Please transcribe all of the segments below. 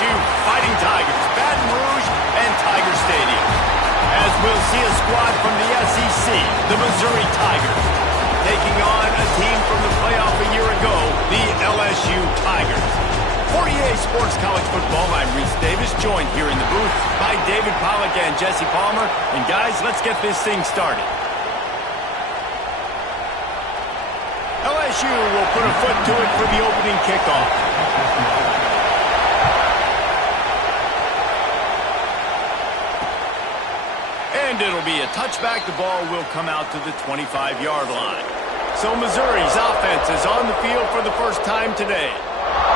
LSU Fighting Tigers, Baton Rouge, and Tiger Stadium. As we'll see a squad from the SEC, the Missouri Tigers, taking on a team from the playoff a year ago, the LSU Tigers. For EA Sports College Football, I'm Reese Davis, joined here in the booth by David Pollack and Jesse Palmer. And guys, let's get this thing started. LSU will put a foot to it for the opening kickoff. And it'll be a touchback. The ball will come out to the 25-yard line. So Missouri's offense is on the field for the first time today.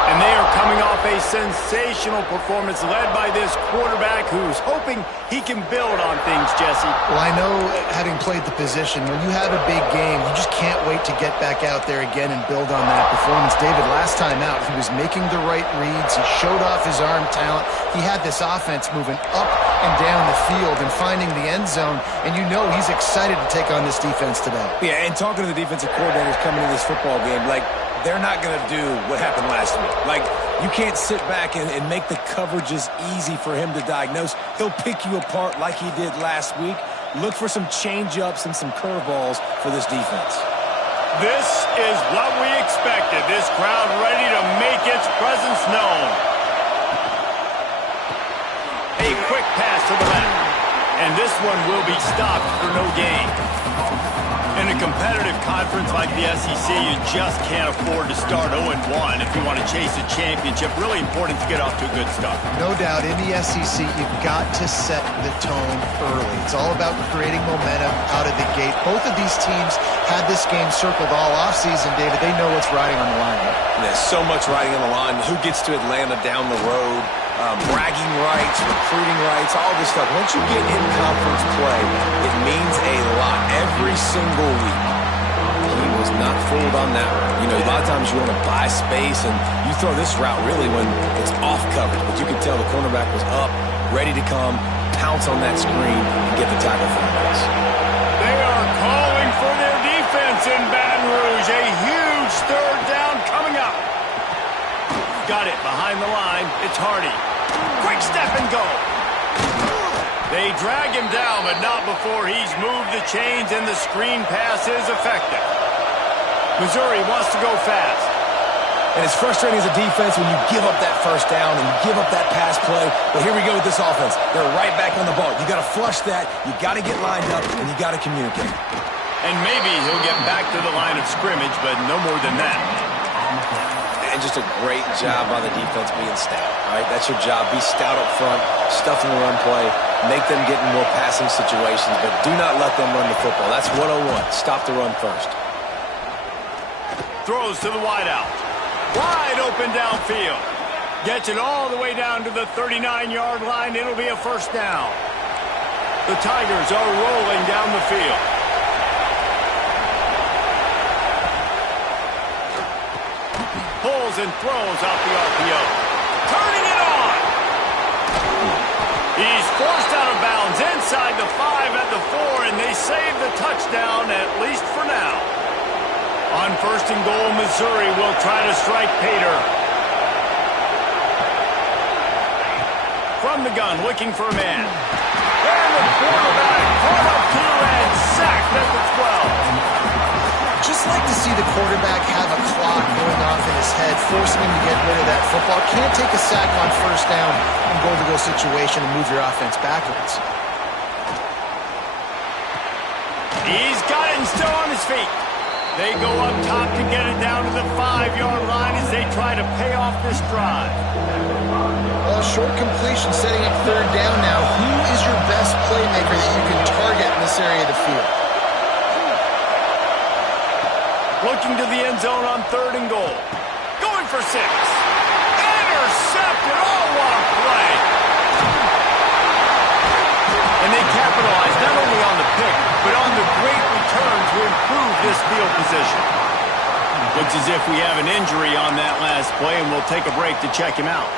And they are coming off a sensational performance led by this quarterback who's hoping he can build on things, Jesse. Well, I know, having played the position, when you have a big game, you just can't wait to get back out there again and build on that performance. David, last time out, he was making the right reads. He showed off his arm talent. He had this offense moving up and down the field and finding the end zone, and you know he's excited to take on this defense today. Yeah, and talking to the defensive coordinators coming into this football game, like, they're not going to do what happened last week. Like, you can't sit back and make the coverages easy for him to diagnose. He'll pick you apart like he did last week. Look for some change-ups and some curveballs for this defense. This is what we expected. This crowd ready to make its presence known. A quick pass to the left. And this one will be stopped for no gain. In a competitive conference like the SEC, you just can't afford to start 0-1 if you want to chase a championship. Really important to get off to a good start. No doubt, in the SEC, you've got to set the tone early. It's all about creating momentum out of the gate. Both of these teams had this game circled all offseason, David. They know what's riding on the line. There's so much riding on the line. Who gets to Atlanta down the road? Bragging rights, recruiting rights, all this stuff. Once you get in conference play, it means a lot every single week. He was not fooled on that one. You know, a lot of times you want to buy space, and you throw this route really when it's off coverage. But you can tell the cornerback was up, ready to come, pounce on that screen, and get the tackle for the pass. They are calling for their defense in Baton Rouge. A huge third down coming up. Got it behind the line. It's Hardy. Quick step and go. They drag him down, but not before he's moved the chains, and the screen pass is effective. Missouri wants to go fast. And it's frustrating as a defense when you give up that first down and you give up that pass play. But here we go with this offense. They're right back on the ball. You got to flush that. You got to get lined up, and you got to communicate. And maybe he'll get back to the line of scrimmage, but no more than that. And just a great job by the defense being stout. All right, that's your job. Be stout up front, stuff in the run play, make them get in more passing situations, but do not let them run the football. That's 101. Stop the run first. Throws to the wideout. Wide open downfield. Gets it all the way down to the 39-yard line. It'll be a first down. The Tigers are rolling down the field. Pulls and throws out the RPO. Turning it on. He's forced out of bounds inside the 5 at the 4, and they save the touchdown, at least for now. On first and goal, Missouri will try to strike Pater. From the gun, looking for a man. And the quarterback caught up to and sacked at the 12. Just like to see the quarterback have a clock going off in his head, forcing him to get rid of that football. Can't take a sack on first down and goal-to-go situation and move your offense backwards. He's got it and still on his feet. They go up top to get it down to the 5-yard line as they try to pay off this drive. Well, short completion setting up third down now. Who is your best playmaker that you can target in this area of the field? Looking to the end zone on third and goal. Going for 6. Intercepted. Oh, what a play. And they capitalize not only on the pick, but on the great return to improve this field position. Looks as if we have an injury on that last play, and we'll take a break to check him out.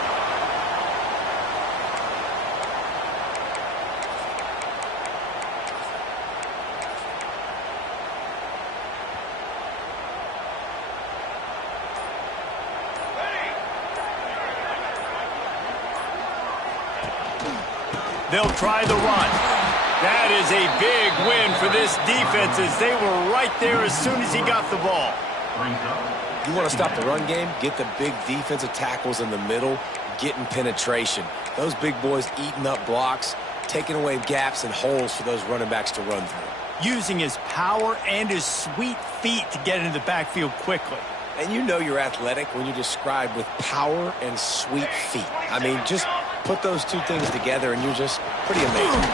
They'll try the run. That is a big win for this defense as they were right there as soon as he got the ball. You want to stop the run game? Get the big defensive tackles in the middle, getting penetration. Those big boys eating up blocks, taking away gaps and holes for those running backs to run through. Using his power and his sweet feet to get into the backfield quickly. And you know you're athletic when you're described with power and sweet feet. I mean, just put those two things together and you're just pretty amazing.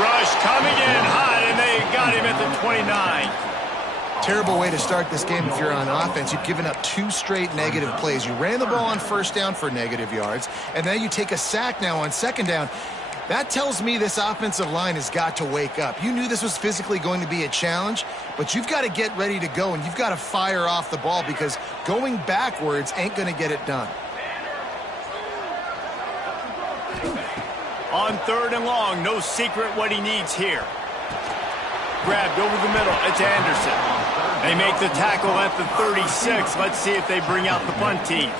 Rush coming in hot, and they got him at the 29. Terrible way to start this game if you're on offense. You've given up 2 straight negative plays. You ran the ball on first down for negative yards, and then you take a sack now on second down. That tells me this offensive line has got to wake up. You knew this was physically going to be a challenge, but you've got to get ready to go, and you've got to fire off the ball because going backwards ain't going to get it done. On 3rd and long, no secret what he needs here. Grabbed over the middle. It's Anderson. They make the tackle at the 36. Let's see if they bring out the punt team.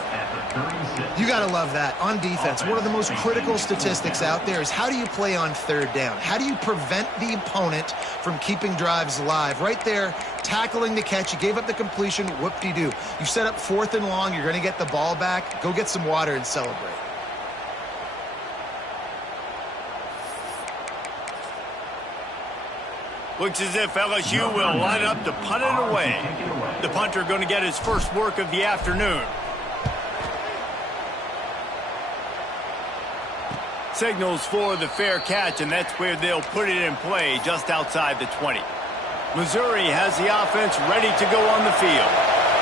You got to love that. On defense, one of the most critical statistics out there is how do you play on 3rd down? How do you prevent the opponent from keeping drives alive? Right there, tackling the catch. You gave up the completion. Whoop-de-doo. You set up 4th and long. You're going to get the ball back. Go get some water and celebrate. Looks as if LSU will line up to punt it away. The punter going to get his first work of the afternoon. Signals for the fair catch, and that's where they'll put it in play just outside the 20. Missouri has the offense ready to go on the field.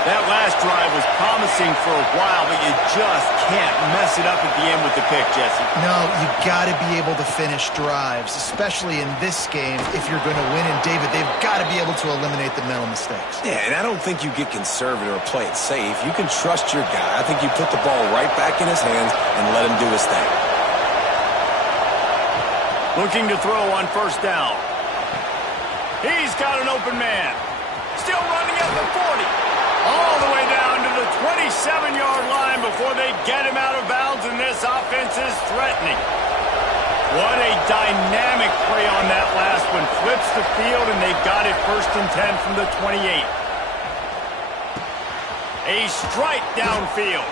That last drive was promising for a while, but you just can't mess it up at the end with the pick, Jesse. No, you've got to be able to finish drives, especially in this game if you're going to win. And, David, they've got to be able to eliminate the mental mistakes. Yeah, and I don't think you get conservative or play it safe. You can trust your guy. I think you put the ball right back in his hands and let him do his thing. Looking to throw on 1st down. He's got an open man. Still running at the 40. All the way down to the 27-yard line before they get him out of bounds, and this offense is threatening. What a dynamic play on that last one. Flips the field, and they've got it 1st and 10 from the 28. A strike downfield.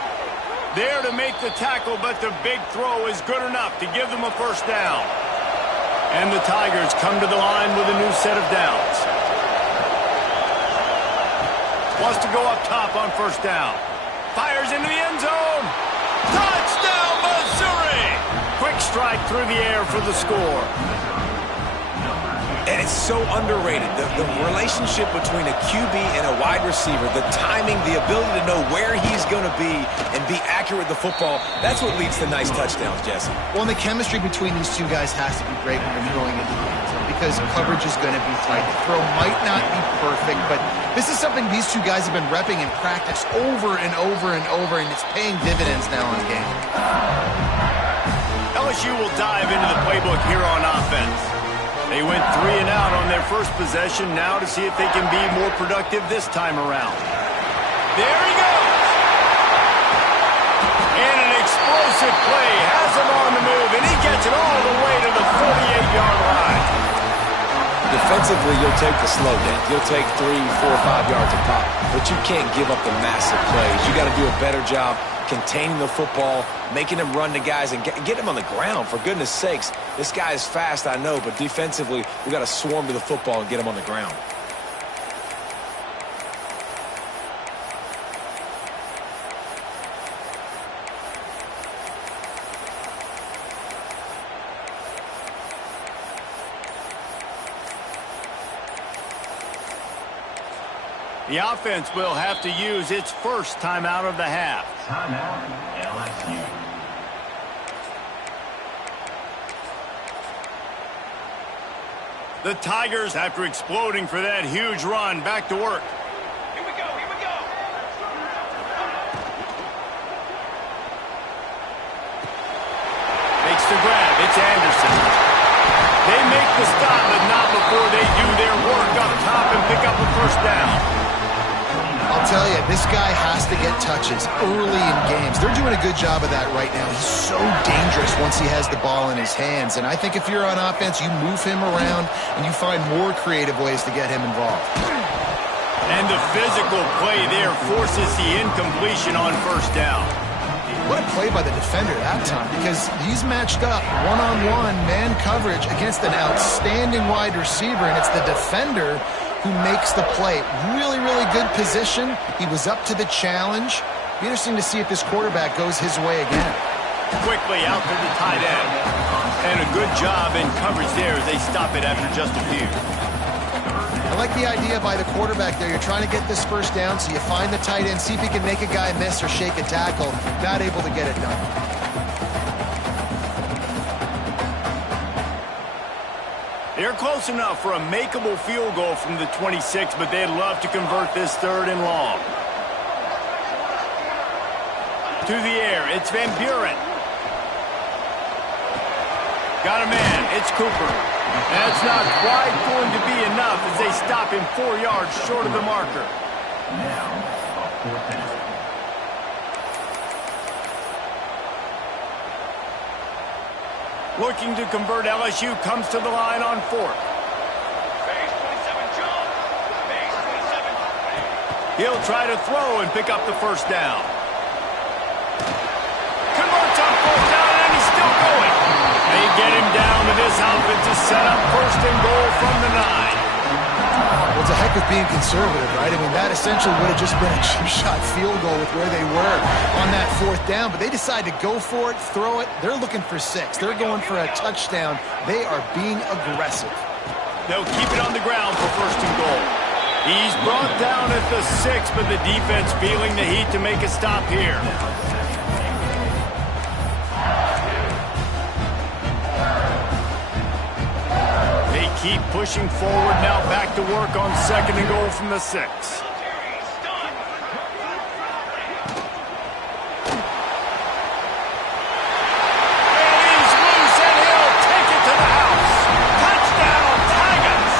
There to make the tackle, but the big throw is good enough to give them a 1st down. And the Tigers come to the line with a new set of downs. Wants to go up top on 1st down. Fires into the end zone. Touchdown, Missouri! Quick strike through the air for the score. And it's so underrated. The relationship between a QB and a wide receiver, the timing, the ability to know where he's going to be and be accurate with the football, that's what leads to nice touchdowns, Jesse. Well, and the chemistry between these two guys has to be great when you're throwing into the end zone because coverage is going to be tight. The throw might not be perfect, but this is something these two guys have been repping in practice over and over and over, and it's paying dividends now in game. LSU will dive into the playbook here on offense. They went 3 and out on their first possession, now to see if they can be more productive this time around. There he goes! And an explosive play has him on the move, and he gets it all the way to the 48-yard line. Defensively, you'll take the slow down. You'll take 3, 4, 5 yards a pop, but you can't give up the massive plays. You got to do a better job containing the football, making him run to guys, and get him on the ground. For goodness sakes, this guy is fast, I know, but defensively, we got to swarm to the football and get him on the ground. The offense will have to use its first timeout of the half. Timeout, LSU. The Tigers, after exploding for that huge run, back to work. Here we go, here we go. Makes the grab. It's Anderson. They make the stop, but not before they do their work up top and pick up a 1st down. I'll tell you, this guy has to get touches early in games. They're doing a good job of that right now. He's so dangerous once he has the ball in his hands. And I think if you're on offense, you move him around and you find more creative ways to get him involved. And the physical play there forces the incompletion on first down. What a play by the defender that time, because he's matched up one-on-one man coverage against an outstanding wide receiver, and it's the defender who makes the play. Really, really good position. He was up to the challenge. Be interesting to see if this quarterback goes his way again. Quickly out to the tight end. And a good job in coverage there as they stop it after just a few. I like the idea by the quarterback there. You're trying to get this first down, so you find the tight end, see if he can make a guy miss or shake a tackle. Not able to get it done. They're close enough for a makeable field goal from the 26, but they'd love to convert this 3rd and long. To the air, it's Van Buren. Got a man, it's Cooper. That's not quite going to be enough as they stop him 4 yards short of the marker. Looking to convert, LSU comes to the line on 4th. He'll try to throw and pick up the first down. Converts on 4th down, and he's still going. They get him down to this outfit to set up 1st and goal from the 9. Well, it's a heck of being conservative, right? I mean, that essentially would have just been a cheap shot field goal with where they were on that 4th down, but they decide to go for it, throw it. They're looking for 6. They're going for a touchdown. They are being aggressive. They'll keep it on the ground for 1st and goal. He's brought down at the 6, but the defense feeling the heat to make a stop here. Keep pushing forward now, back to work on 2nd and goal from the 6. And he's loose, and he'll take it to the house. Touchdown, Tigers!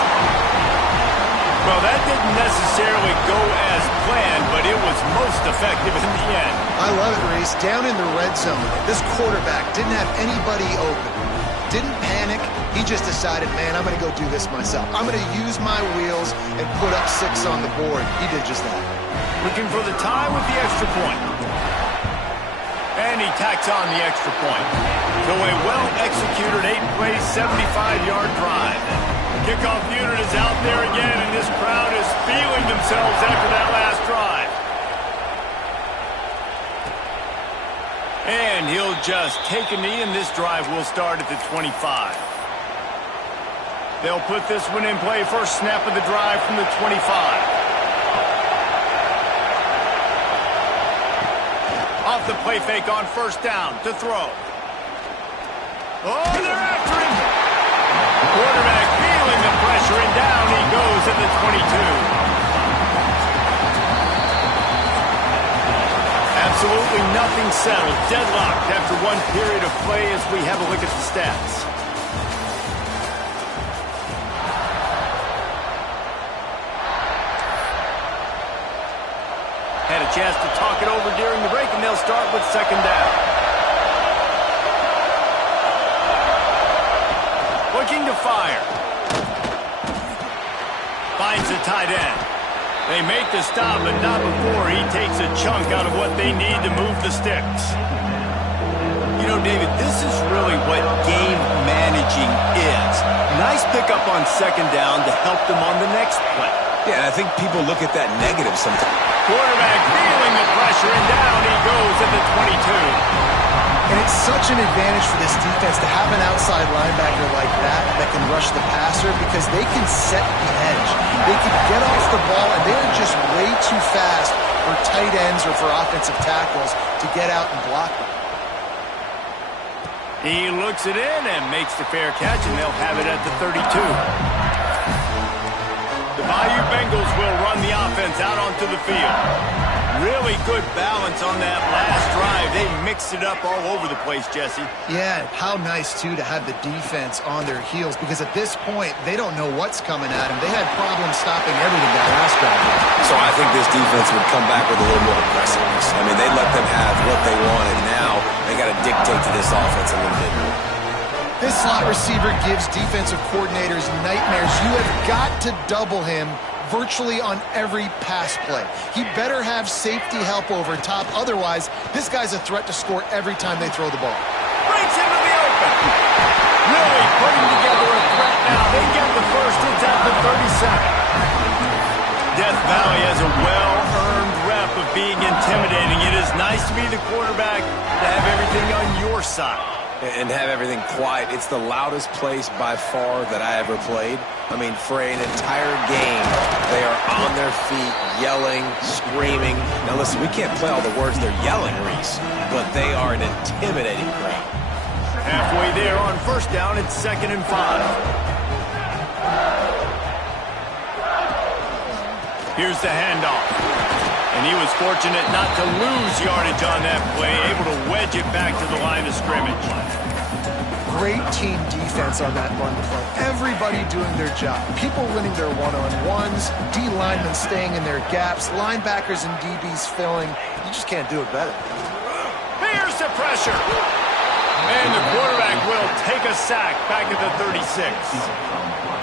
Well, that didn't necessarily go as planned, but it was most effective in the end. I love it, Reese. Down in the red zone, this quarterback didn't have anybody open. Didn't panic. He just decided, man, I'm going to go do this myself. I'm going to use my wheels and put up 6 on the board. He did just that. Looking for the tie with the extra point. And he tacks on the extra point. So a well-executed 8-play, 75-yard drive. Kickoff unit is out there again, and this crowd is feeling themselves after that last drive. And he'll just take a knee, and this drive will start at the 25. They'll put this one in play. First snap of the drive from the 25. Off the play fake on 1st down to throw. Oh, they're after him. Quarterback feeling the pressure, and down he goes at the 22. Absolutely nothing settled. Deadlocked after one period of play as we have a look at the stats. Had a chance to talk it over during the break, and they'll start with 2nd down. Looking to fire. Finds the tight end. They make the stop, but not before he takes a chunk out of what they need to move the sticks. You know, David, this is really what game managing is. Nice pickup on 2nd down to help them on the next play. Yeah, and I think people look at that negative sometimes. Quarterback feeling the pressure, and down he goes at the 22. And it's such an advantage for this defense to have an outside linebacker like that can rush the passer, because they can set the edge. They can get off the ball, and they're just way too fast for tight ends or for offensive tackles to get out and block them. He looks it in and makes the fair catch, and they'll have it at the 32. The BayouBengals will run the offense out onto the field. Really good balance on that last drive drive, they mixed it up all over the place, Jesse. Yeah, how nice, too, to have the defense on their heels, because at this point, they don't know what's coming at them. They had problems stopping everything that last drive. So I think this defense would come back with a little more aggressiveness. I mean, they let them have what they wanted. Now they got to dictate to this offense a little bit more. This slot receiver gives defensive coordinators nightmares. You have got to double him virtually on every pass play. He better have safety help over top. Otherwise, this guy's a threat to score every time they throw the ball. Breaks into the open. Really putting together a threat now. They get the first. It's at the 32nd. Death Valley has a well-earned rep of being intimidating. It is nice to be the quarterback, to have everything on your side. And have everything quiet. It's the loudest place by far that I ever played. I mean, for an entire game, they are on their feet, yelling, screaming. Now listen, we can't play all the words they're yelling, Reese, but they are an intimidating crowd. Halfway there on first down, it's 2nd and 5. Here's the handoff. And he was fortunate not to lose yardage on that play, able to wedge it back to the line of scrimmage. Great team defense on that run play. Everybody doing their job. People winning their one-on-ones, D linemen staying in their gaps, linebackers and DBs filling. You just can't do it better. Here's the pressure. And the quarterback will take a sack back at the 36.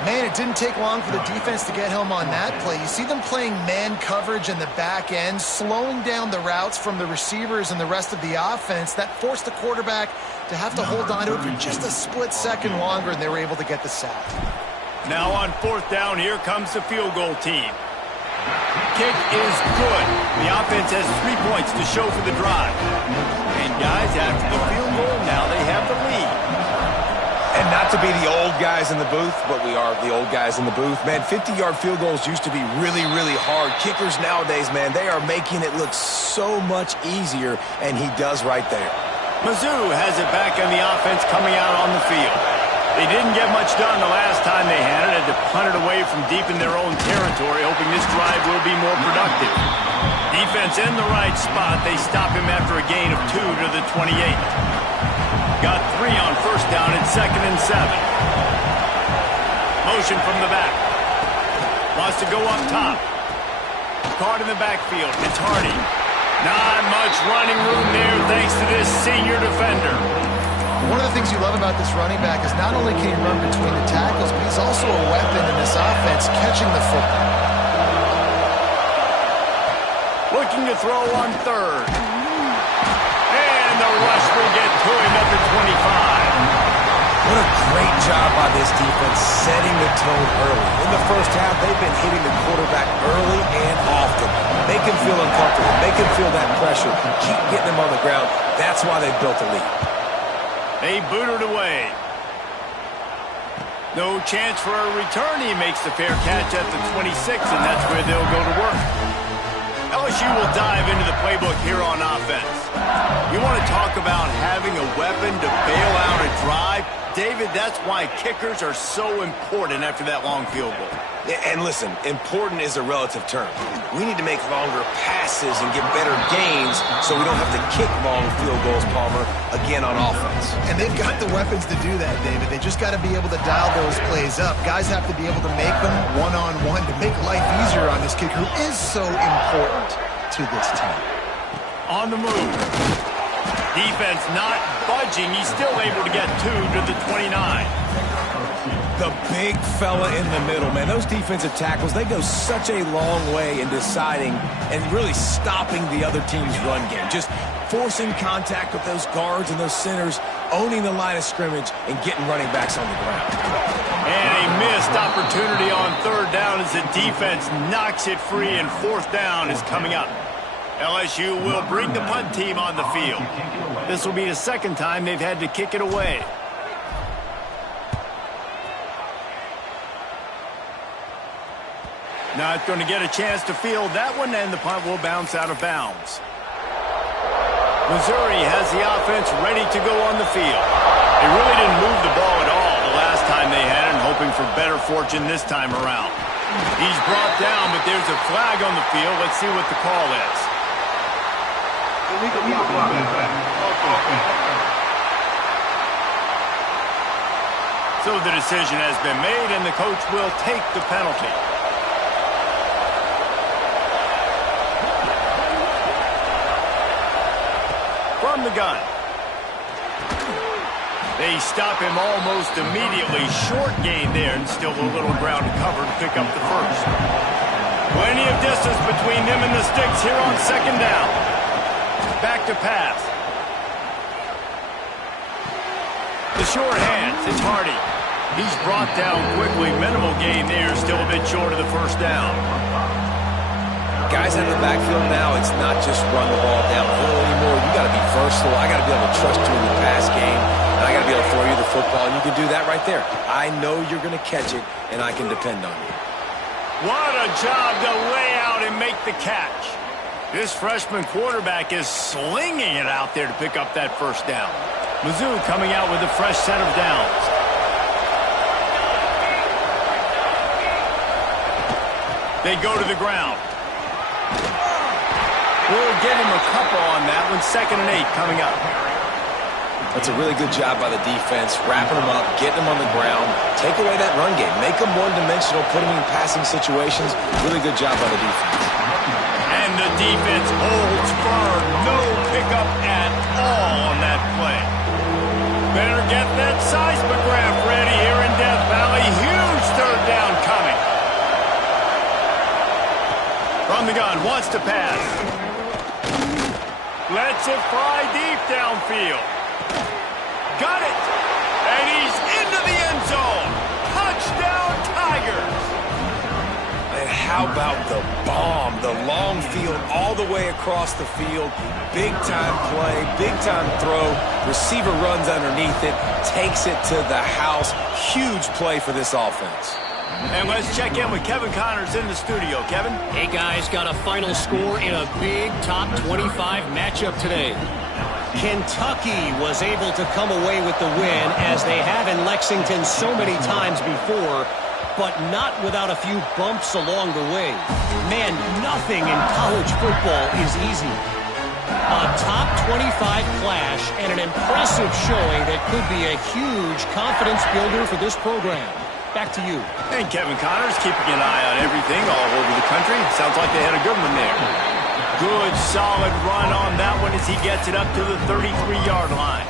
Man, it didn't take long for the defense to get home on that play. You see them playing man coverage in the back end, slowing down the routes from the receivers and the rest of the offense. That forced the quarterback to have to hold on to it for just a split second longer, and they were able to get the sack. Now on 4th down, here comes the field goal team. Kick is good. The offense has 3 points to show for the drive. And guys, after the field goal, now they have the lead. And not to be the old guys in the booth, but we are the old guys in the booth. Man, 50-yard field goals used to be really, really hard. Kickers nowadays, man, they are making it look so much easier, and he does right there. Mizzou has it back on the offense coming out on the field. They didn't get much done the last time they had it. Had to punt it away from deep in their own territory, hoping this drive will be more productive. Defense in the right spot. They stop him after a gain of 2 to the 28. Got 3 on first down. It's 2nd and 7. Motion from the back. Wants to go up top. Caught in the backfield. It's Hardy. Not much running room there thanks to this senior defender. One of the things you love about this running back is not only can he run between the tackles, but he's also a weapon in this offense catching the football. Looking to throw on 3rd. And the rush will get to him at the 25. What a great job by this defense setting the tone early. In the first half, they've been hitting the quarterback early and often. Make him feel uncomfortable. Make him feel that pressure. Keep getting him on the ground. That's why they built the lead. They booted away. No chance for a return. He makes the fair catch at the 26, and that's where they'll go to work. LSU will dive into the playbook here on offense. You want to talk about having a weapon to bail out a drive? David, that's why kickers are so important after that long field goal. And listen, important is a relative term. We need to make longer passes and get better gains so we don't have to kick long field goals, Palmer, again on offense. And they've got the weapons to do that, David. They just got to be able to dial those plays up. Guys have to be able to make them one-on-one to make life easier on this kicker, who is so important to this team. On the move. Defense not budging. He's still able to get 2 to the 29. The big fella in the middle, man. Those defensive tackles, they go such a long way in deciding and really stopping the other team's run game. Just forcing contact with those guards and those centers, owning the line of scrimmage, and getting running backs on the ground. And a missed opportunity on 3rd down as the defense knocks it free, and 4th down is coming up. LSU will bring the punt team on the field. This will be the 2nd time they've had to kick it away. Not going to get a chance to field that one, and the punt will bounce out of bounds. Missouri has the offense ready to go on the field. They really didn't move the ball at all the last time they had it, hoping for better fortune this time around. He's brought down, but there's a flag on the field. Let's see what the call is. So the decision has been made, and the coach will take the penalty. From the gun. They stop him almost immediately. Short gain there, and still a little ground to cover to pick up the first. Plenty of distance between them and the sticks here on second down. Back to pass. The short hands, it's Hardy. He's brought down quickly. Minimal gain there, still a bit short of the first down. Guys out of the backfield now, it's not just run the ball downhill anymore. You got to be versatile. I got to be able to trust you in the pass game. And I got to be able to throw you the football, and you can do that right there. I know you're going to catch it, and I can depend on you. What a job to lay out and make the catch. This freshman quarterback is slinging it out there to pick up that first down. Mizzou coming out with a fresh set of downs. They go to the ground. We'll give him a couple on that one. 2nd and 8 coming up. That's a really good job by the defense, wrapping them up, getting them on the ground, take away that run game, make them one-dimensional, put them in passing situations. Really good job by the defense. And the defense holds firm. No pickup at all on that play. Better get that seismograph ready here in Death Valley. Huge third down coming. From the gun, wants to pass. Lets it fly deep downfield. Got it. And he's into the end zone. Touchdown, Tigers. And how about the bomb? The long field all the way across the field. Big-time play, big-time throw. Receiver runs underneath it, takes it to the house. Huge play for this offense. And let's check in with Kevin Connors in the studio. Kevin? Hey, guys, got a final score in a big top 25 matchup today. Kentucky was able to come away with the win, as they have in Lexington so many times before, but not without a few bumps along the way. Man, nothing in college football is easy. A top 25 clash and an impressive showing that could be a huge confidence builder for this program. Back to you. And Kevin Connors keeping an eye on everything all over the country. Sounds like they had a good one there. Good, solid run on that one as he gets it up to the 33-yard line.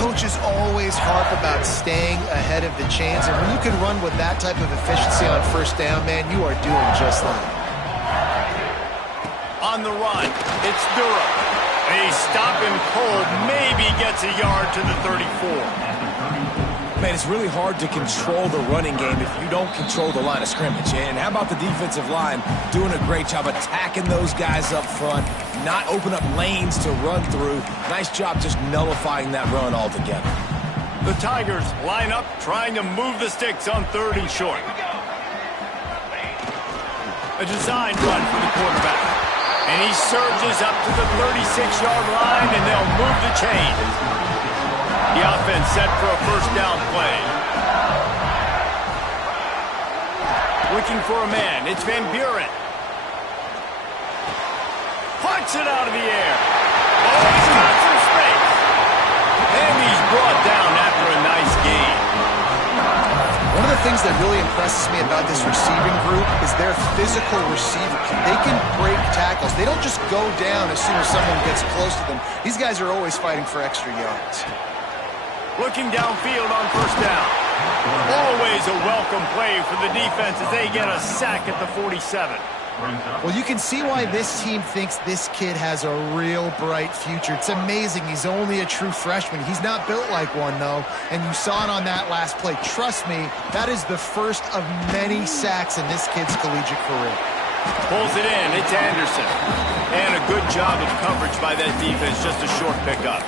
Coaches always harp about staying ahead of the chains, and when you can run with that type of efficiency on first down, man, you are doing just that. On the run, it's Durham. They stop him cold, maybe gets a yard to the 34. Man, it's really hard to control the running game if you don't control the line of scrimmage. And how about the defensive line doing a great job attacking those guys up front, not open up lanes to run through. Nice job just nullifying that run altogether. The Tigers line up trying to move the sticks on 3rd and short. A design run for the quarterback. And he surges up to the 36-yard line, and they'll move the chain. The offense set for a first down play. Looking for a man. It's Van Buren. Punts it out of the air. Oh, he's got some space. And he's brought down after a nice gain. One of the things that really impresses me about this receiving group is their physical receivers. They can break tackles. They don't just go down as soon as someone gets close to them. These guys are always fighting for extra yards. Looking downfield on first down. Always a welcome play for the defense as they get a sack at the 47. Well, you can see why this team thinks this kid has a real bright future. It's amazing. He's only a true freshman. He's not built like one, though, and you saw it on that last play. Trust me, that is the first of many sacks in this kid's collegiate career. Pulls it in. It's Anderson. And a good job of coverage by that defense. Just a short pickup.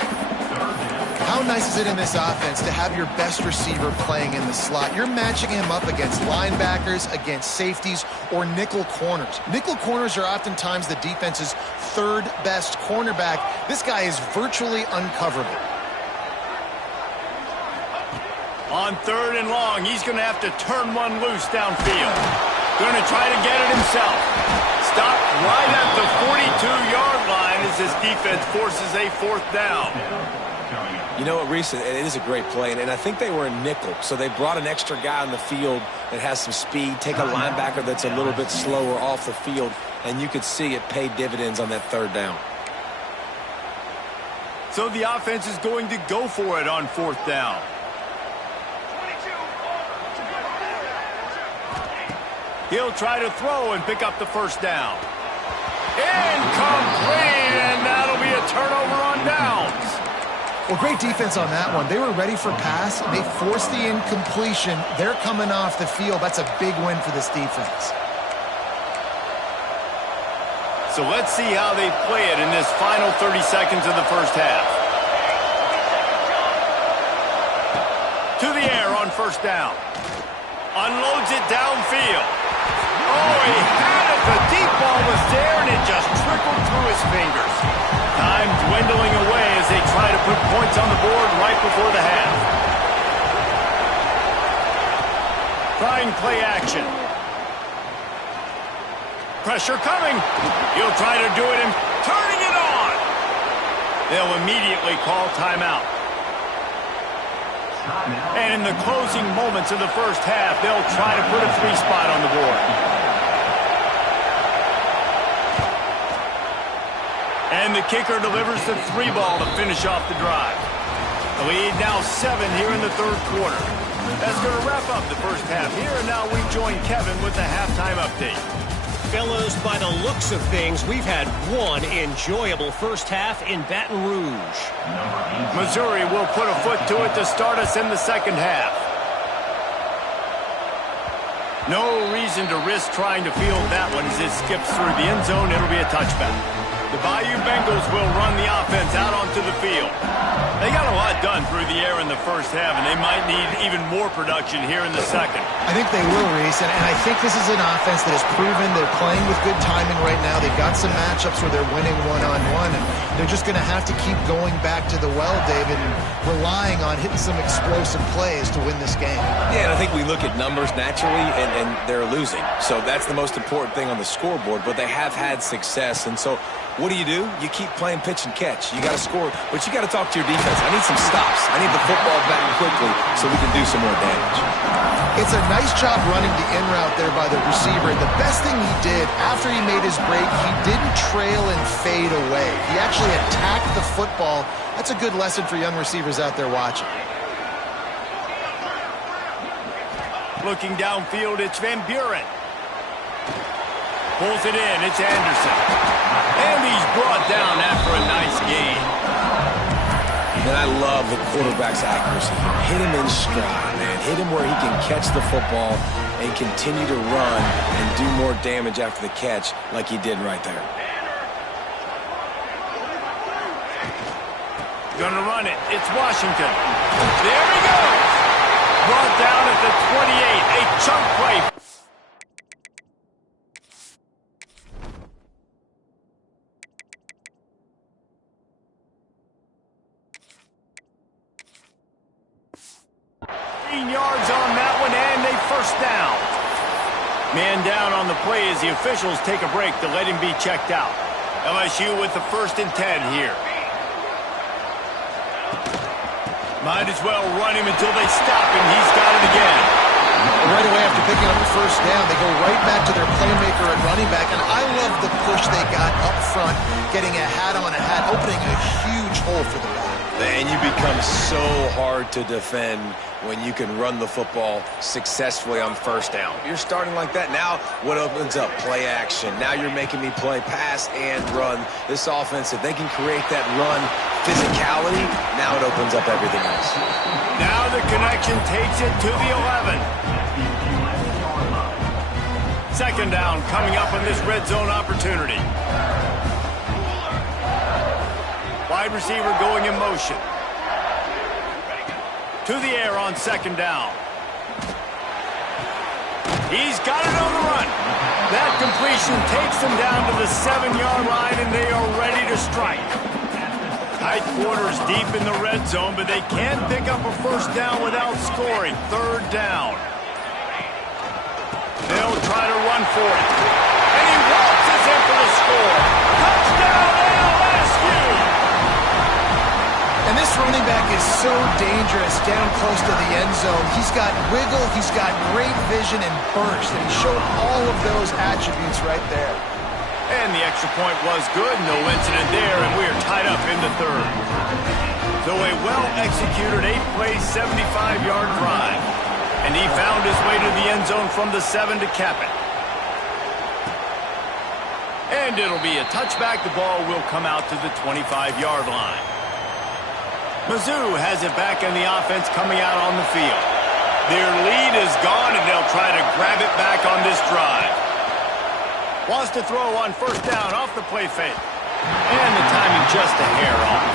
How nice is it in this offense to have your best receiver playing in the slot? You're matching him up against linebackers, against safeties, or nickel corners. Nickel corners are oftentimes the defense's 3rd best cornerback. This guy is virtually uncoverable. On 3rd and long, he's going to have to turn one loose downfield. Going to try to get it himself. stopped right at the 42-yard line as this defense forces a 4th down. You know what, Reese, it is a great play, and I think they were in nickel, so they brought an extra guy on the field that has some speed, take a linebacker that's a little bit slower off the field, and you could see it paid dividends on that 3rd down. So the offense is going to go for it on 4th down. He'll try to throw and pick up the 1st down. Incomplete, and that'll be a turnover on downs. Well, great defense on that one. They were ready for pass, and they forced the incompletion. They're coming off the field. That's a big win for this defense. So let's see how they play it in this final 30 seconds of the 1st half. To the air on 1st down. Unloads it downfield. Oh, he had it. The deep ball was there, and it just trickled through his fingers. Time dwindling away as they try to put points on the board right before the half. Trying play action. Pressure coming. He'll try to do it and turning it on. They'll immediately call timeout. And in the closing moments of the 1st half, they'll try to put a 3-spot on the board. And the kicker delivers the 3 ball to finish off the drive. The lead now 7 here in the 3rd quarter. That's going to wrap up the 1st half here, and now we join Kevin with the halftime update. Fellas, by the looks of things, we've had one enjoyable 1st half in Baton Rouge. Missouri will put a foot to it to start us in the 2nd half. No reason to risk trying to field that one as it skips through the end zone. It'll be a touchback. The BayouBengals will run the offense out onto the field. They got a lot done through the air in the 1st half, and they might need even more production here in the 2nd. I think they will, Reese, and I think this is an offense that has proven they're playing with good timing right now. They've got some matchups where they're winning one-on-one, and they're just going to have to keep going back to the well, David, and relying on hitting some explosive plays to win this game. Yeah, and I think we look at numbers naturally, and they're losing. So that's the most important thing on the scoreboard, but they have had success, and so what do? You keep playing pitch and catch. You got to score, but you got to talk to your defense. I need some stops. I need the football back quickly so we can do some more damage. It's a nice job running the in route there by the receiver. And the best thing he did after he made his break, he didn't trail and fade away. He actually attacked the football. That's a good lesson for young receivers out there watching. Looking downfield, it's Van Buren. Pulls it in, it's Anderson. And he's brought down after a nice gain. And I love the quarterback's accuracy. Hit him in stride, man. Hit him where he can catch the football and continue to run and do more damage after the catch like he did right there. Gonna run it. It's Washington. There he goes. Brought down at the 28. A chunk play. Yards on that one, and a 1st down. Man down on the play as the officials take a break to let him be checked out. LSU with the 1st and 10 here. Might as well run him until they stop him. He's got it again. Right away after picking up the 1st down, they go right back to their playmaker at running back. And I love the push they got up front, getting a hat on a hat, opening a huge hole for the back. And you become so hard to defend when you can run the football successfully on 1st down. You're starting like that. Now what opens up? Play action. Now you're making me play pass and run. This offense, if they can create that run physicality, now it opens up everything else. Now the connection takes it to the 11. 2nd down coming up on this red zone opportunity. Wide receiver going in motion. To the air on 2nd down. He's got it on the run. That completion takes them down to the 7-yard line, and they are ready to strike. Tight quarters deep in the red zone, but they can't pick up a 1st down without scoring. 3rd down. They'll try to run for it. And he walks his score. Touchdown, LSU! And this running back is so dangerous down close to the end zone. He's got wiggle, he's got great vision and burst, and he showed all of those attributes right there. And the extra point was good. No incident there, and we are tied up in the third. So a well-executed 8-play, 75-yard drive. And he found his way to the end zone from the 7 to cap it. And it'll be a touchback. The ball will come out to the 25-yard line. Mizzou has it back in the offense coming out on the field. Their lead is gone, and they'll try to grab it back on this drive. Wants to throw on first down off the play fake. And the timing just a hair off.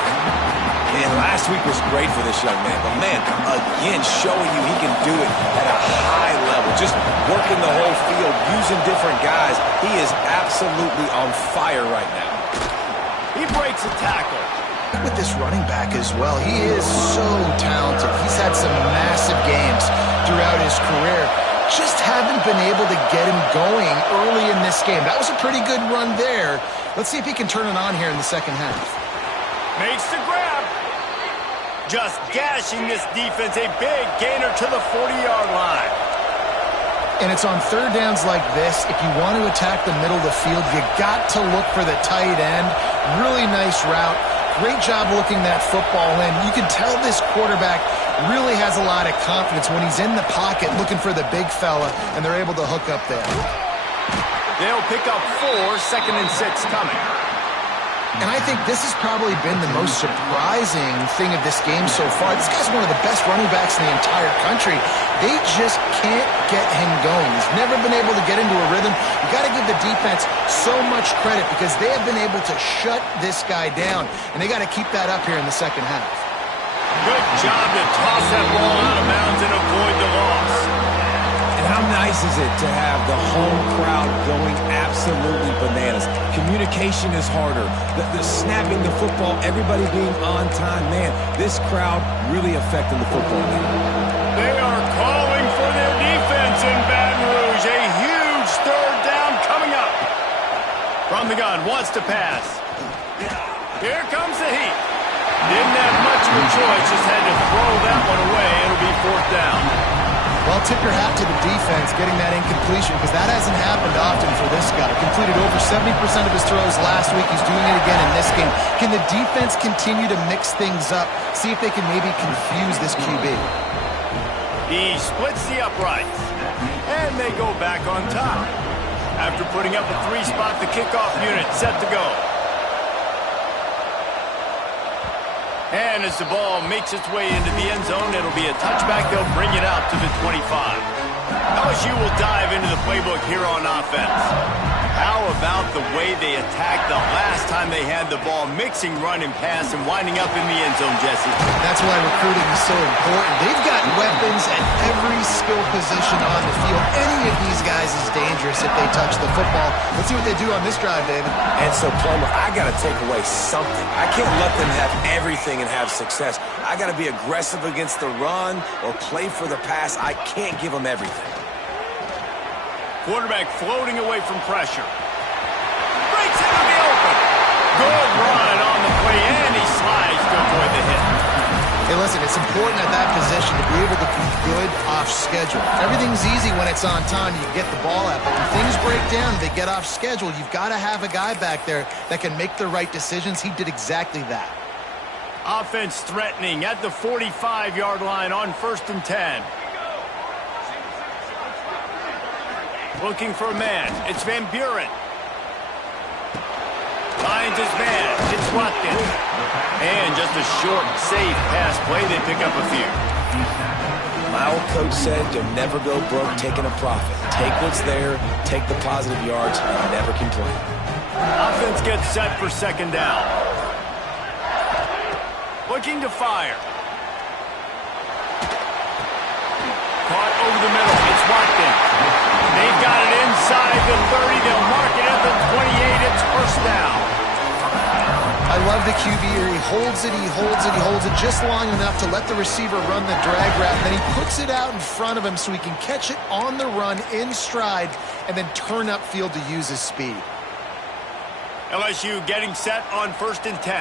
And last week was great for this young man. But, man, again, showing you he can do it at a high level. Just working the whole field, using different guys. He is absolutely on fire right now. He breaks a tackle. With this running back as well, he is so talented. He's had some massive games throughout his career. Just haven't been able to get him going early in this game. That was a pretty good run there. Let's see if he can turn it on here in the second half. Makes the grab. Just gashing this defense. A big gainer to the 40-yard line. And it's on third downs like this. If you want to attack the middle of the field, you got to look for the tight end. Really nice route. Great job looking that football in. You can tell this quarterback really has a lot of confidence when he's in the pocket looking for the big fella, and they're able to hook up there. They'll pick up 4, 2nd and 6 coming. And I think this has probably been the most surprising thing of this game so far. This guy's one of the best running backs in the entire country. They just can't get him going. He's never been able to get into a rhythm. You got to give the defense so much credit because they have been able to shut this guy down, and they got to keep that up here in the second half. Good job to toss that ball out of bounds and avoid the loss. And how nice is it to have the home crowd going absolutely bananas? Communication is harder. The snapping the football, everybody being on time. Man, this crowd really affecting the football game. They are calling for their defense in Baton Rouge. A huge third down coming up. From the gun, wants to pass. Here comes the heat. Didn't have much of a choice, just had to throw that one away. It'll be 4th down. Well, tip your hat to the defense getting that incompletion because that hasn't happened often for this guy. Completed over 70% of his throws last week. He's doing it again in this game. Can the defense continue to mix things up? See if they can maybe confuse this QB. He splits the uprights, and they go back on top. After putting up a 3-spot, the kickoff unit set to go. And as the ball makes its way into the end zone, it'll be a touchback. They'll bring it out to the 25. LSU will dive into the playbook here on offense. How about the way they attacked the last time they had the ball, mixing run and pass and winding up in the end zone, Jesse? That's why recruiting is so important. They've got weapons at every skill position on the field. Any of these guys is dangerous if they touch the football. Let's see what they do on this drive, David. And so, Plummer, I got to take away something. I can't let them have everything and have success. I got to be aggressive against the run or play for the pass. I can't give them everything. Quarterback floating away from pressure. Breaks into the open. Good run on the play, and he slides to avoid the hit. Hey, listen, it's important at that position to be able to be good off schedule. Everything's easy when it's on time. You get the ball out. But when things break down, they get off schedule. You've got to have a guy back there that can make the right decisions. He did exactly that. Offense threatening at the 45-yard line on 1st and 10. Looking for a man. It's Van Buren. Finds his man. It's Watkins. And just a short, safe pass play. They pick up a few. My old coach said you'll never go broke taking a profit. Take what's there, take the positive yards, and never complain. Offense gets set for 2nd down. Looking to fire. Caught over the middle. It's Watkins. They've got it inside the 30. They'll mark it at the 28. It's 1st down. I love the QB here. He holds it, he holds it, he holds it just long enough to let the receiver run the drag route. Then he puts it out in front of him so he can catch it on the run in stride and then turn upfield to use his speed. LSU getting set on 1st and 10.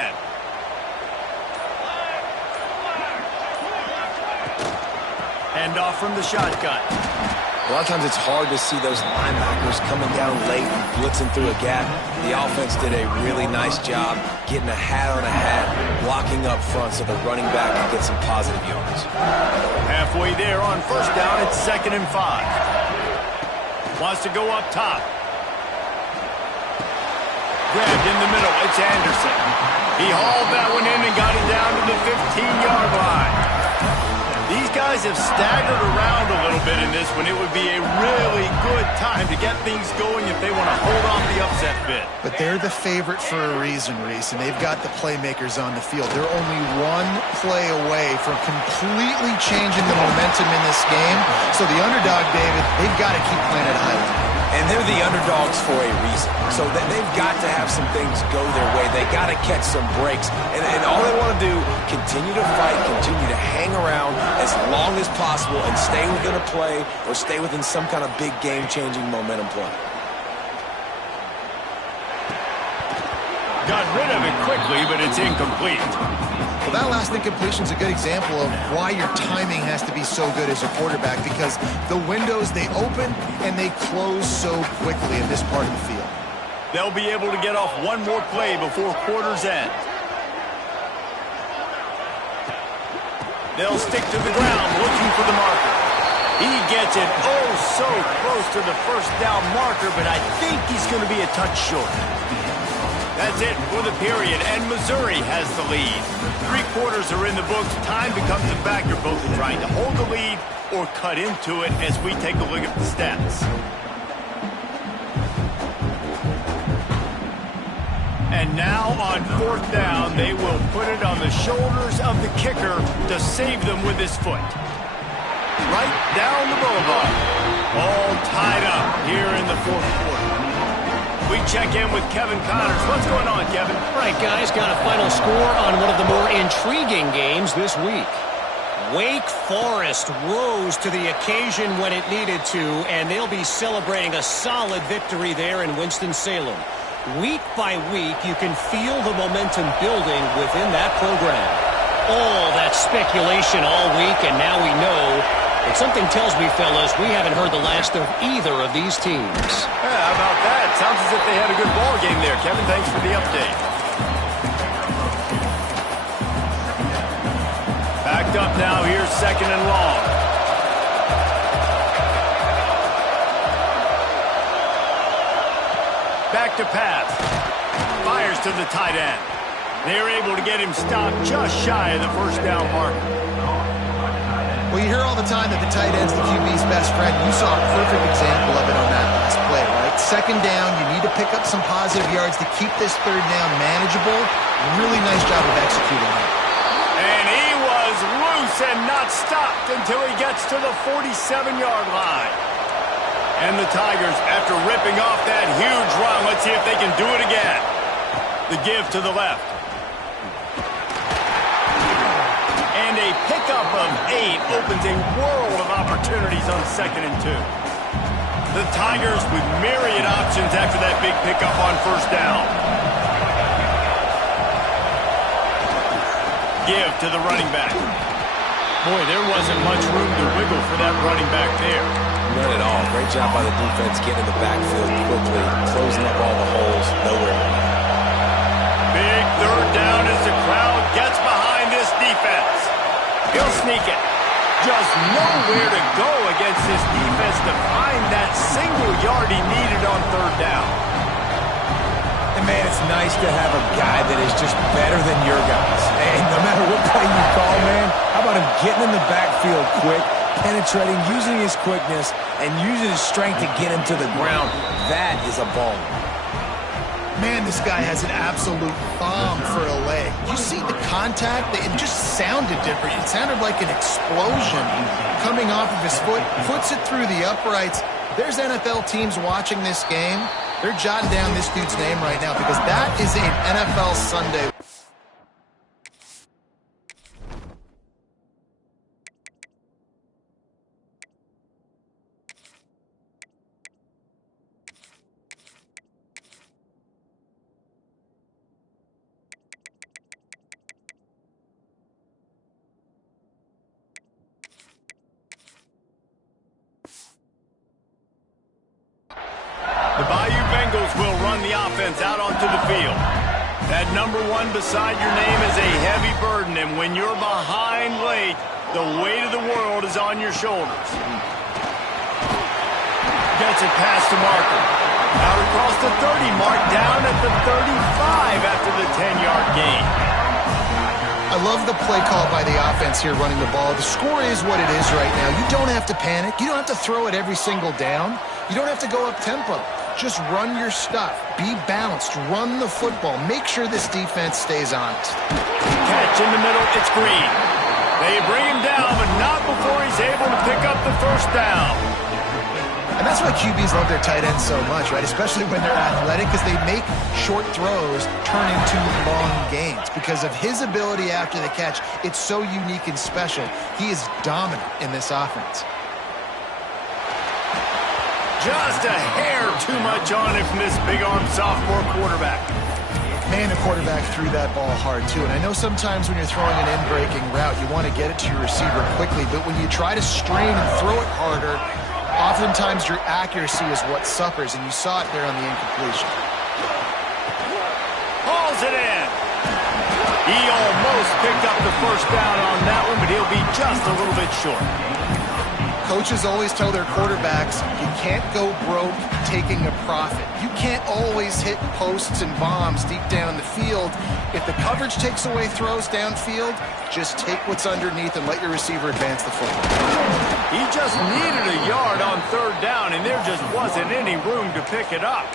Hand off from the shotgun. A lot of times it's hard to see those linebackers coming down late and blitzing through a gap. The offense did a really nice job getting a hat on a hat, blocking up front so the running back can get some positive yards. Halfway there on 1st down, it's 2nd and 5. Wants to go up top. Grabbed in the middle, it's Anderson. He hauled that one in and got it down to the 15-yard line. These guys have staggered around a little bit in this one. It would be a really good time to get things going if they want to hold off the upset bid. But they're the favorite for a reason, Reese, and they've got the playmakers on the field. They're only one play away from completely changing the momentum in this game. So the underdog, David, they've got to keep playing at a high level. And they're the underdogs for a reason. So they've got to have some things go their way. They got to catch some breaks. And all they want to do, continue to fight, continue to hang around as long as possible and stay within a play or stay within some kind of big game-changing momentum play. Got rid of it quickly, but it's incomplete. Well, that last incompletion is a good example of why your timing has to be so good as a quarterback, because the windows, they open and they close so quickly in this part of the field. They'll be able to get off one more play before quarter's end. They'll stick to the ground looking for the marker. He gets it oh so close to the 1st down marker, but I think he's going to be a touch short. That's it for the period, and Missouri has the lead. 3 quarters are in the books. Time becomes a factor both in trying to hold the lead or cut into it as we take a look at the stats. And now on 4th down, they will put it on the shoulders of the kicker to save them with his foot. Right down the boulevard. All tied up here in the 4th quarter. We check in with Kevin Connors. What's going on, Kevin? All right, guys, got a final score on one of the more intriguing games this week. Wake Forest rose to the occasion when it needed to, and they'll be celebrating a solid victory there in Winston-Salem. Week by week, you can feel the momentum building within that program. All that speculation all week, and now we know. But something tells me, fellas, we haven't heard the last of either of these teams. Yeah, how about that? Sounds as if they had a good ball game there, Kevin. Thanks for the update. Backed up now. Here's 2nd and long. Back to pass. Fires to the tight end. They're able to get him stopped just shy of the 1st down marker. Well, you hear all the time that the tight end's the QB's best friend. You saw a perfect example of it on that last play, right? 2nd down, you need to pick up some positive yards to keep this 3rd down manageable. Really nice job of executing it. And he was loose and not stopped until he gets to the 47-yard line. And the Tigers, after ripping off that huge run, let's see if they can do it again. The give to the left. And a pickup of 8 opens a world of opportunities on 2nd and 2. The Tigers with myriad options after that big pickup on 1st down. Give to the running back. Boy, there wasn't much room to wiggle for that running back there. None at all. Great job by the defense getting in the backfield quickly, closing up all the holes. Nowhere. Big 3rd down as the crowd gets behind this defense. He'll sneak it. Just nowhere to go against this defense to find that single yard he needed on 3rd down. And, man, it's nice to have a guy that is just better than your guys. And no matter what play you call, man, how about him getting in the backfield quick, penetrating, using his quickness, and using his strength to get him to the ground. That is a ball. Man, this guy has an absolute bomb for a leg. You see the contact? It just sounded different. It sounded like an explosion coming off of his foot. Puts it through the uprights. There's NFL teams watching this game. They're jotting down this dude's name right now because that is an NFL Sunday. the offense out onto the field. That number 1 beside your name is a heavy burden, and when you're behind late, the weight of the world is on your shoulders. Gets it past the marker. Out across the 30, marked down at the 35 after the 10-yard gain. I love the play call by the offense here running the ball. The score is what it is right now. You don't have to panic. You don't have to throw it every single down. You don't have to go up tempo. Just run your stuff. Be balanced. Run the football. Make sure this defense stays honest. Catch in the middle. It's Green. They bring him down, but not before he's able to pick up the first down. And that's why QBs love their tight ends so much, right? Especially when they're athletic, because they make short throws turn into long gains. Because of his ability after the catch, it's so unique and special. He is dominant in this offense. Just a hair too much on it from this big-armed sophomore quarterback. Man, the quarterback threw that ball hard, too. And I know sometimes when you're throwing an in-breaking route, you want to get it to your receiver quickly. But when you try to strain and throw it harder, oftentimes your accuracy is what suffers, and you saw it there on the incompletion. Hauls it in. He almost picked up the first down on that one, but he'll be just a little bit short. Coaches always tell their quarterbacks, you can't go broke taking a profit. You can't always hit posts and bombs deep down the field. If the coverage takes away throws downfield, just take what's underneath and let your receiver advance the football. He just needed a yard on third down, and there just wasn't any room to pick it up.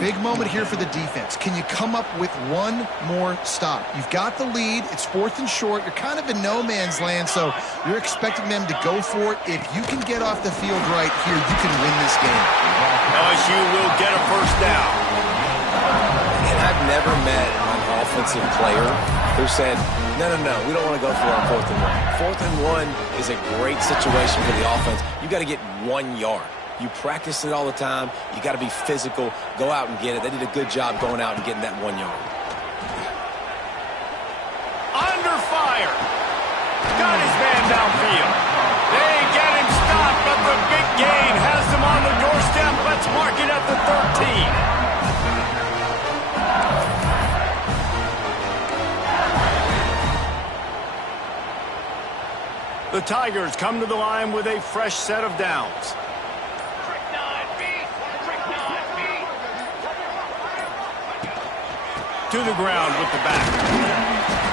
Big moment here for the defense. Can you come up with one more stop? You've got the lead. It's 4th and short. You're kind of in no man's land, so you're expecting them to go for it. If you can get off the field right here, you can win this game. LSU will get a first down. And I've never met an offensive player who said, no, we don't want to go for it on 4th and 1. 4th and 1 is a great situation for the offense. You got to get 1 yard. You practice it all the time. You got to be physical. Go out and get it. They did a good job going out and getting that 1 yard. Under fire. Got his man downfield. They get him stopped, but the big gain has them on the doorstep. Let's mark it at the 13. The Tigers come to the line with a fresh set of downs. To the ground with the back.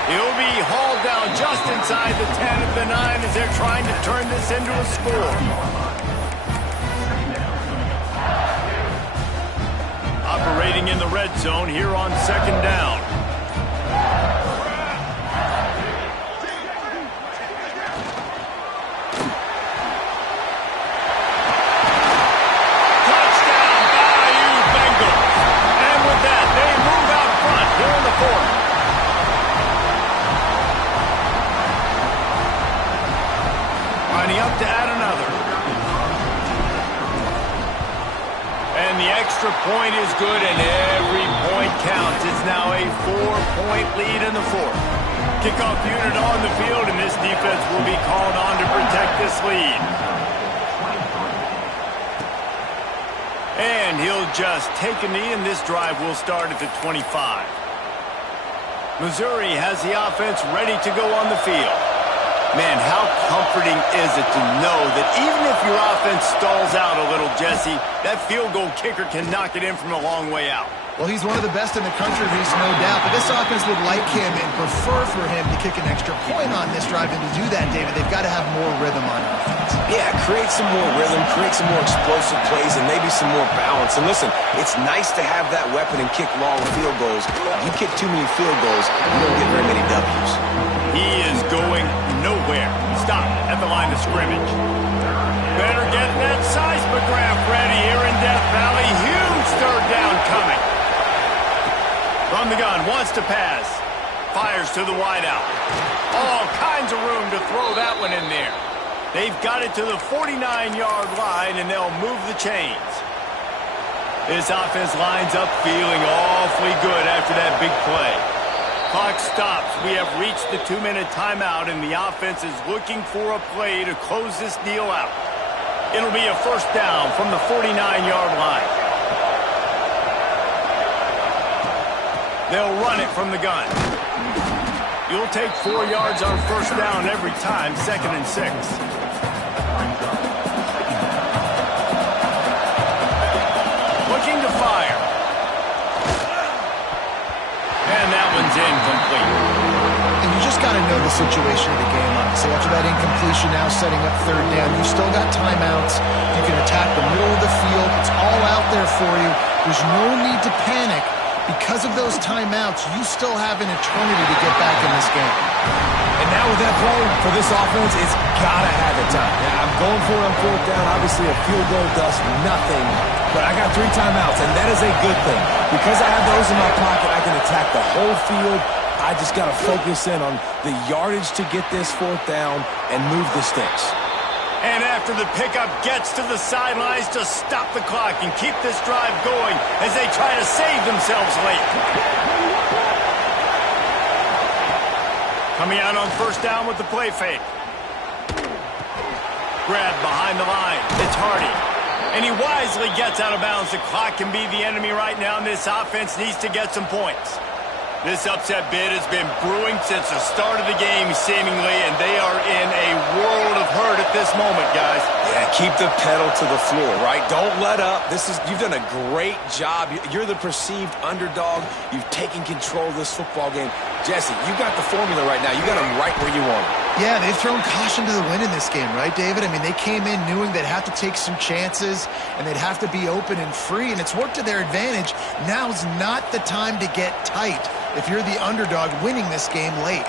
He'll be hauled down just inside the 10 of the 9 as they're trying to turn this into a score. Operating in the red zone here on 2nd down. Touchdown, BayouBengals. And with that, they move out front here in the 4th. Lining up to add another. And the extra point is good, and every point counts. It's now a 4-point lead in the 4th. Kickoff unit on the field, and this defense will be called on to protect this lead. And he'll just take a knee, and this drive will start at the 25. Missouri has the offense ready to go on the field. Man, how comforting is it to know that even if your offense stalls out a little, Jesse, that field goal kicker can knock it in from a long way out. Well, he's one of the best in the country, Reese, no doubt. But this offense would like him and prefer for him to kick an extra point on this drive. And to do that, David, they've got to have more rhythm on offense. Yeah, create some more rhythm, create some more explosive plays, and maybe some more balance. And listen, it's nice to have that weapon and kick long field goals. You kick too many field goals, you don't get very many W's. He is going nowhere. Stop at the line of scrimmage. Better get that seismograph ready here in Death Valley. Huge third down coming. From the gun, wants to pass. Fires to the wideout. All kinds of room to throw that one in there. They've got it to the 49-yard line, and they'll move the chains. This offense lines up feeling awfully good after that big play. Clock stops. We have reached the 2-minute timeout, and the offense is looking for a play to close this deal out. It'll be a first down from the 49-yard line. They'll run it from the gun. You'll take 4 yards on first down every time, 2nd and 6. Looking to fire. And that one's incomplete. And you just got to know the situation of the game, honestly. After that incompletion, now setting up 3rd down, you still got timeouts. You can attack the middle of the field. It's all out there for you. There's no need to panic. Because of those timeouts, you still have an eternity to get back in this game. And now with that play, for this offense, it's got to have it time. Yeah, I'm going for it on 4th down. Obviously, a field goal does nothing. But I got 3 timeouts, and that is a good thing. Because I have those in my pocket, I can attack the whole field. I just got to focus in on the yardage to get this 4th down and move the sticks. And after the pickup gets to the sidelines to stop the clock and keep this drive going as they try to save themselves late. Coming out on 1st down with the play fake. Grab behind the line. It's Hardy. And he wisely gets out of bounds. The clock can be the enemy right now, and this offense needs to get some points. This upset bid has been brewing since the start of the game, seemingly, and they are in a world of hurt at this moment, guys. Yeah, keep the pedal to the floor, right? Don't let up. You've done a great job. You're the perceived underdog. You've taken control of this football game. Jesse, you got the formula right now. You got them right where you want them. Yeah, they've thrown caution to the wind in this game, right, David? I mean, they came in knowing they'd have to take some chances, and they'd have to be open and free, and it's worked to their advantage. Now's not the time to get tight if you're the underdog winning this game late.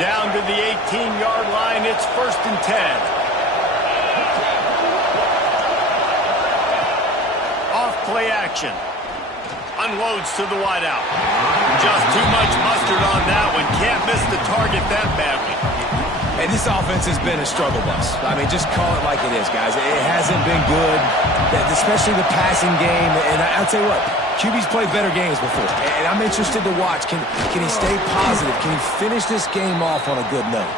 Down to the 18-yard line, it's 1st and 10. Off play action. Unloads to the wideout. Just too much mustard on that one. Can't miss the target that badly. And this offense has been a struggle bus. I mean, just call it like it is, guys. It hasn't been good, especially the passing game. And I'll tell you what, QB's played better games before. And I'm interested to watch. Can he stay positive? Can he finish this game off on a good note?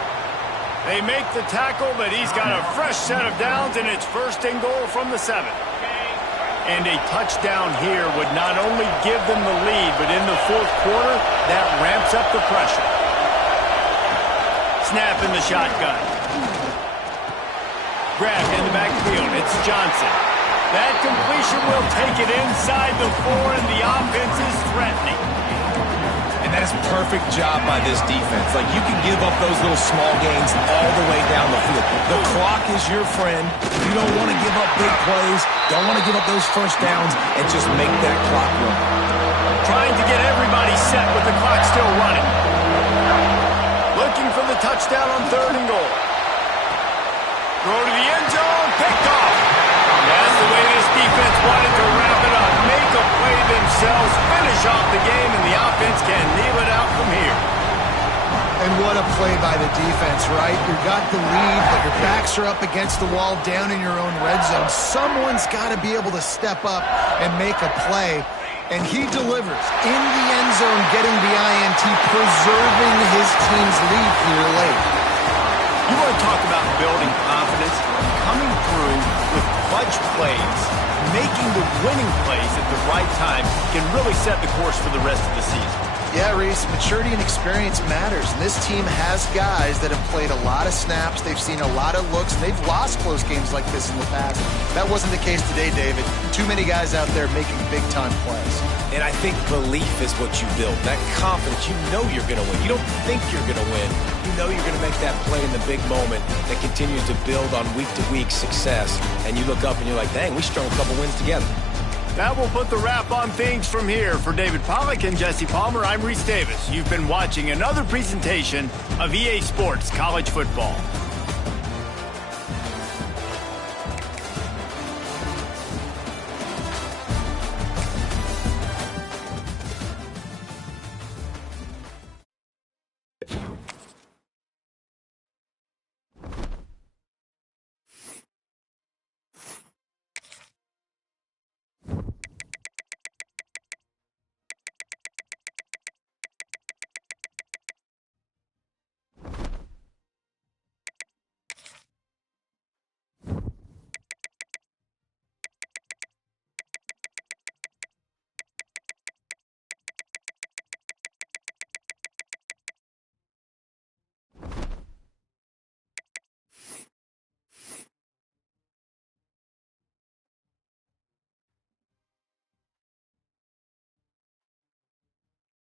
They make the tackle, but he's got a fresh set of downs, and it's 1st and goal from the 7. And a touchdown here would not only give them the lead, but in the 4th quarter, that ramps up the pressure. Snap in the shotgun. Grabbed in the backfield. It's Johnson. That completion will take it inside the 4, and the offense is threatening. And that is a perfect job by this defense. Like, you can give up those little small gains all the way down the field. The clock is your friend. You don't want to give up big plays. Don't want to give up those 1st downs and just make that clock run. Trying to get everybody set with the clock still running. Looking for the touchdown on 3rd and goal. Throw to the end zone. Picked off. That's the way this defense wanted to wrap it up. Make a play themselves, finish off the game, and the offense can kneel it out from here. And what a play by the defense, right? You got the lead, but your backs are up against the wall down in your own red zone. Someone's got to be able to step up and make a play. And he delivers in the end zone, getting the INT, preserving his team's lead here late. You want to talk about building confidence? Coming through with clutch plays, making the winning plays at the right time can really set the course for the rest of the season. Yeah, Reese, maturity and experience matters. And this team has guys that have played a lot of snaps. They've seen a lot of looks. They've lost close games like this in the past. That wasn't the case today, David. Too many guys out there making big-time plays. And I think belief is what you build. That confidence. You know you're going to win. You don't think you're going to win. You know you're going to make that play in the big moment that continues to build on week-to-week success. And you look up and you're like, dang, we strung a couple wins together. That will put the wrap on things from here. For David Pollack and Jesse Palmer, I'm Reese Davis. You've been watching another presentation of EA Sports College Football.